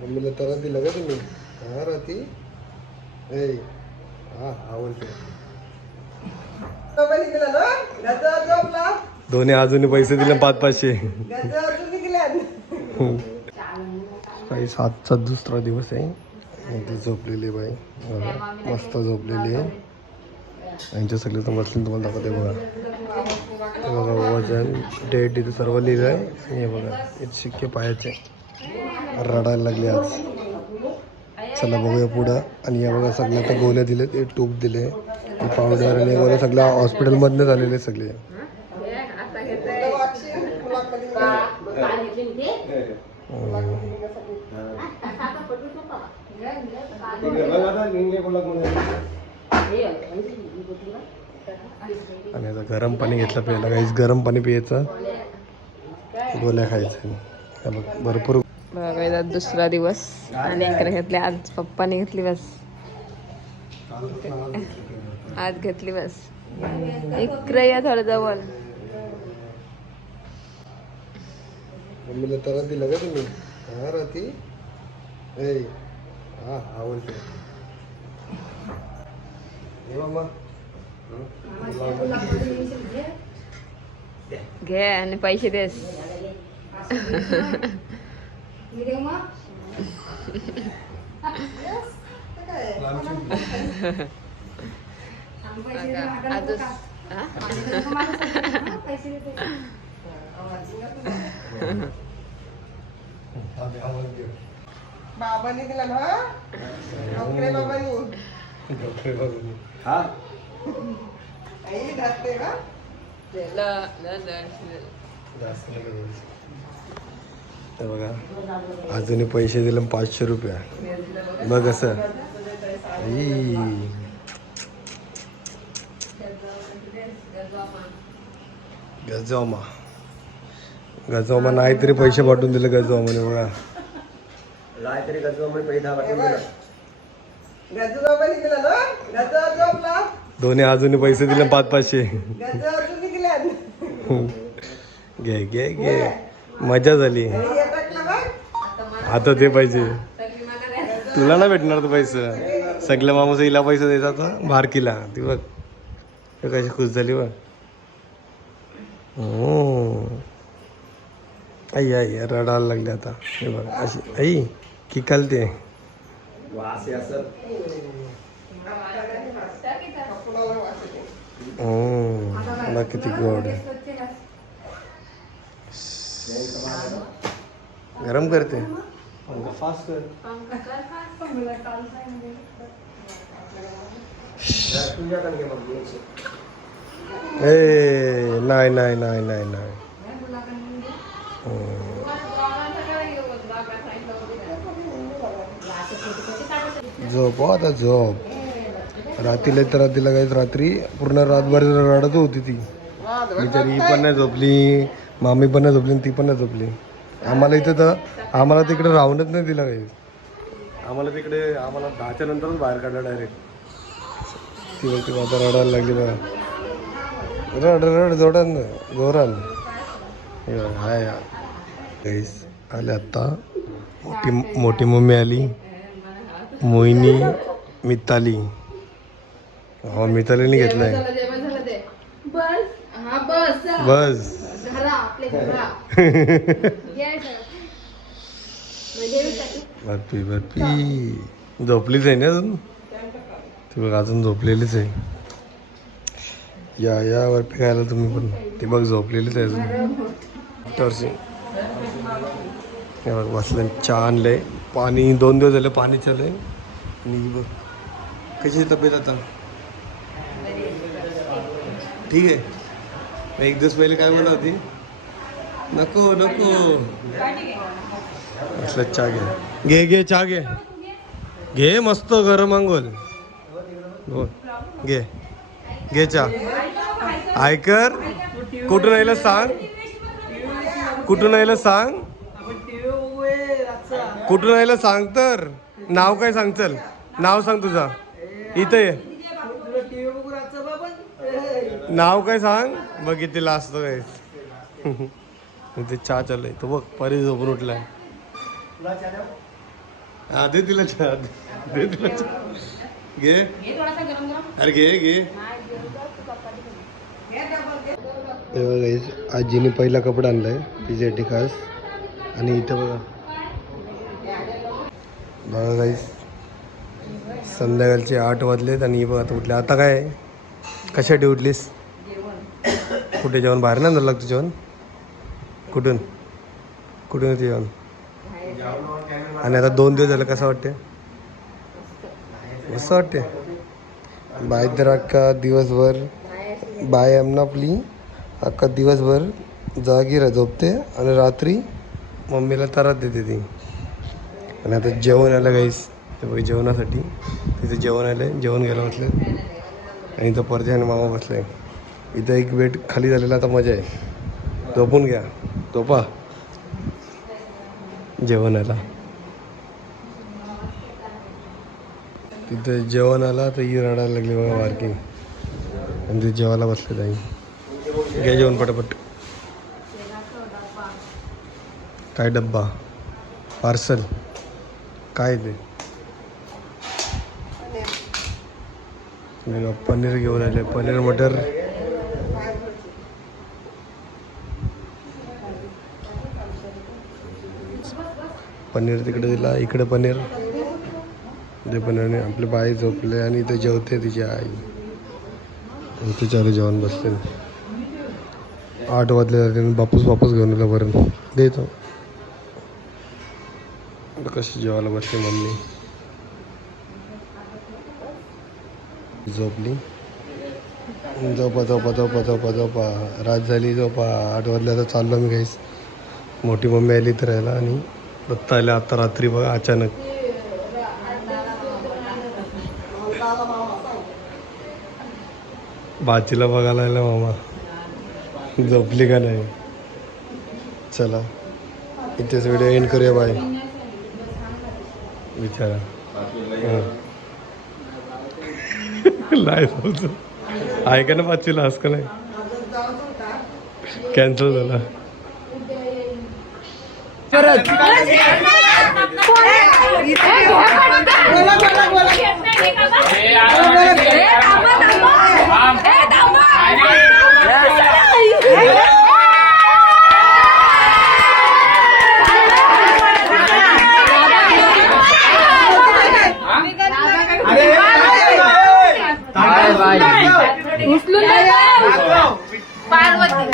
मम्मीला तर दिलं का तुम्ही. हा राती? ए हा आवडते दोन्ही अजूनही पैसे दिले पाच पाचशे काही सातचा दुसरा दिवस आहे. झोपलेली बाई. मस्त झोपलेली आहे. यांच्या सगळे तर बसले तुम्हाला दाखवते बघा. बघा वजन डेट इथे सर्व लिहिलं आहे हे बघा इथे शिक्के पायाचे. रडायला लागले आज. चला बघूया पुढं. आणि या बघा सगळ्या आता गोल्या दिले ते टूप दिले पावडर आणि हे सगळ्या हॉस्पिटलमधनंच आलेले सगळे. आणि आता गरम पाणी घेतलं प्यायला. काहीच गरम पाणी प्यायचं. गोल्या खायचं. भरपूर बघा दुसरा दिवस. आणि इकडे घेतले आज पप्पाने घेतली बस. आज घेतली बस. इकडे या थोडं जवळ. मम्मीला तर दिलं का तुम्ही? हा राती? ए हा आवडते हे मामा. घे आणि पैसे देस? बाबांनी दिला ना डॉक्टरे बाबांनी आई घातले का हे बघा. अजूनही पैसे दिले पाचशे रुपया. बघ असं. गजोमा. गजोमा नाही तरी पैसे पाठवून दिले गजोमाने बघा. गजू बाबांनी दिला. ना? गजू झोपला दोन्ही अजूनही पैसे दिले पाच पाचशे. गजू अजून दिले. घे घे घे. मजा झाली. आता ते पाहिजे. तुला ना भेटणार तो पैसे. सगळ्या मामाचं हिला पैसे द्यायचा तर बारकीला. ती बघ. कशी खुश झाली बघ. हो. आई आई रडायला लागले आता. हे बघ अशी आई की कालते हम्म. हो. किती गोड गरम करते. फास्ट कर ए नाही नाही नाही नाही नाही. झोप हो आता झोप रात्रीला तर रात्रीला काहीच रात्री पूर्ण रातभर रडत होती ती बिचारी ही पण नाही झोपली मामी पण नाही झोपली आणि ती पण नाही झोपली आम्हाला इथं तर आम्हाला तिकडे राहूनच नाही दिलं काही. आम्हाला तिकडे आम्हाला दहाच्या नंतरच बाहेर काढलं डायरेक्ट ती बघती आता रडायला लागली बघा. रड रड जोडान जोरान. हाय गाईस आले आत्ता. मोठी मोठी मम्मी आली. मोहिनी मिताली. हो मितालीने घेतलाय. बस. बर्फी बर्फी झोपलीच आहे ना अजून? ती बघ अजून झोपलेलीच आहे. या या बर्फी खायला तुम्ही पण. ती बघ झोपलेलीच आहे अजून. टॉर्ची हे बघ बसलं चहा लय पाणी दोन दिवस झालं पाणी चालू आणि बघ कशी तब्येत आता? ठीक आहे. एक दिवस पहिले काय म्हणत होती? नको नको. असलं चहा घे घे घे चहा घे घे मस्त गरम अंगोल हो, घे. घे चहा ऐकर कुठून यायला सांग? कुठून यायला सांग? कुठून यायला सांग तर? नाव काय सांग चल. नाव सांग तुझा. इथं ये. नाव काय सांग? बघ किती लास्ट काय ते चहा चालू आहे तो बघ परी झोपून उठलाय. हा दे तिला चहा दे तिला चहा. घे. अरे घे घे. हे बघा आजीने पहिला कपडा आणलाय तिच्यासाठी खास आणि इथं बघा. बघा गाईस संध्याकाळचे आठ वाजलेत आणि बघा आता उठले. आता काय? आहे? कशासाठी उठलीस? कुठे जेवण? बाहेर नाही लागतं जेवण? कुठून? कुठून येते जेवण आणि आता दोन दिवस झालं कसं वाटते असं वाटते बाय तर अख्खा दिवसभर बाय आमना आपली. अख्खा दिवसभर जागीर झोपते आणि रात्री मम्मीला तारात देते ती. आणि आता जेवण आलं गाईस ते जेवणासाठी. तिथे जेवण आलं जेवण घ्यायला म्हटलं आणि इथं परजे आणि मामा बसले इथं एक बेड खाली झालेला आता मजा आहे. झोपून घ्या. झोपा जेवण आला तिथे जेवण आला तर ही रडायला लागली बघा बारकी. आणि ते जेवायला बसले ताई. घ्या जेवण पटापट. काय डब्बा? पार्सल. काय ते? पनीर घेऊन आले. पनीर मटर. पनीर तिकडे दिला इकडे पनीर. ते पनीरने आपले बाई झोपले आणि ते जेवते तिची आई. तिच्यावर जेवण बसले आठ वाजले जाते आणि बापूस वापस घेऊन आला बरं देतो कशी जेवायला बसते मम्मी? झोपली. झोपा झोपा झोपा झोपा झोपा. रात झाली झोपा. आठ वाजल्या तर चाललो मी काहीच मोठी मम्मी आली तर राहिला आणि दत्ता आले आता रात्री बघा अचानक. बाचीला बघायला आला मामा. झोपली का नाही? चला. इथेच व्हिडिओ एंड करूया बाय विचारा. लाईव्ह होतो. ऐका ना बाचीला असं का नाही? कॅन्सल झाला. परत. उचलून पार्वती.